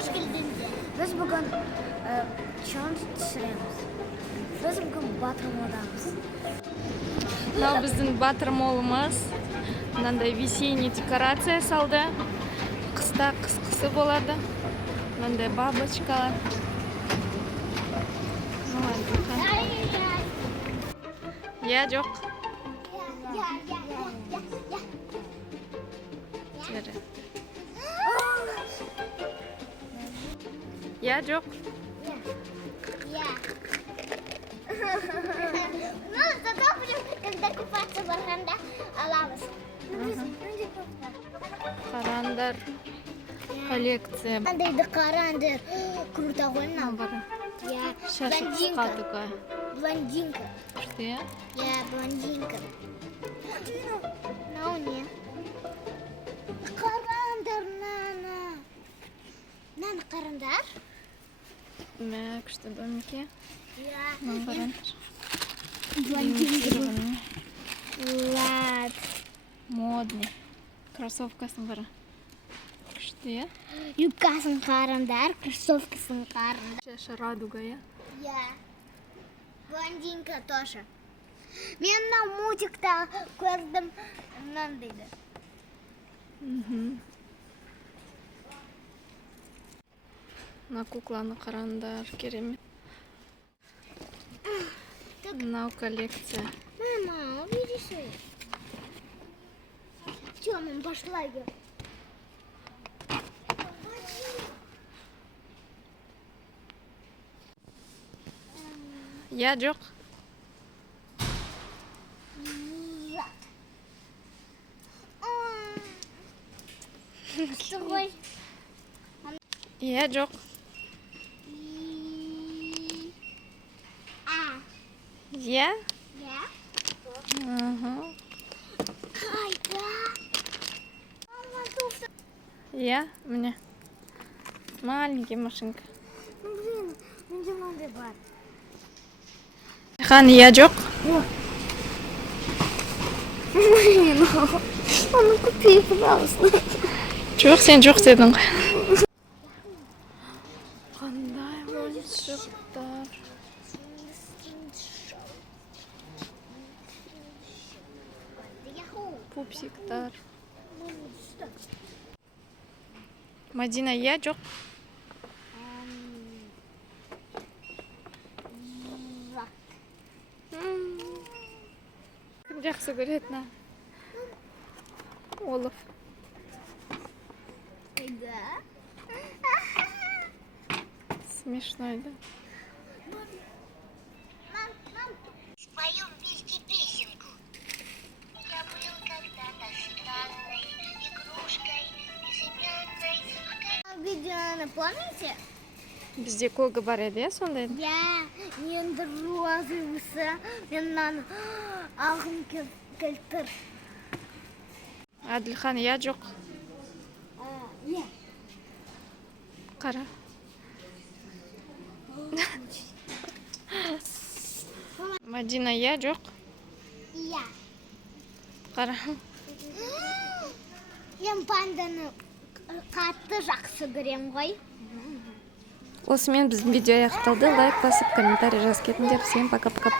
Hoş geldiniz. Biz bugün çönt düşüremiz. Biz bugün Batır modamız. Мынау біздің батыр молымыз. Мынандай весенний декорация салды. Қыста қысқысы болады. Мынандай бабочкалар. Я жоқ. Я жоқ. Ну, зато будем, когда купаться в Арханда, аламыз. Қарандар коллекция. Қандайды қарандар. Круто ғой мынау. Я Шашы қысқа такая. Блондинка. Что я? Я блондинка. Мынау не? Қарандар, нана. Наны қарандар? Мә, күшті домике. Я Қарандар. блондинка. Лад. Модный. Кроссовкасын бара. Күшті, я? Юбкасын қарандар, кроссовкасын қарандар. Шашы радуга, я? Я. Блондинка тоже. Мен мына мультикта көрдім мынандайды. Мына кукланы қарандар, керемет. Мынау коллекция. Мама, увидишь ее? Чё, мам, пошла ее. Я жоқ. Стой. Я жоқ. Я? Я? Ага. Қайда? Мама, туфта. Я? Міне. Маленький машинка. Ну, блин, менде мынандай бар. Хан, я жоқ. Блин, ну купи, пожалуйста. Жоқ, сен жоқ дедің ғой. Қандай ойыншықтар. Пупсиктар. Мадина, я жоқ. Кім жақсы көретін? Олов. Қайда? Смешной, да? Мам, споем вместе песенку. Я был когда-то странной игрушкой, безымянной. Видеоны помните? Бізде көгі бар еді, сондай. Я енді розы өсі, мен мынаны алғым келтір. Әділхан, я жоқ. Я. Қара. Мадина, я жоқ. Я. Қара. Мен панданы қатты жақсы көрем ғой. Осымен біздің видео аяқталды. Лайк басып, комментарий жазып кетіңдер. Всем пока-пока.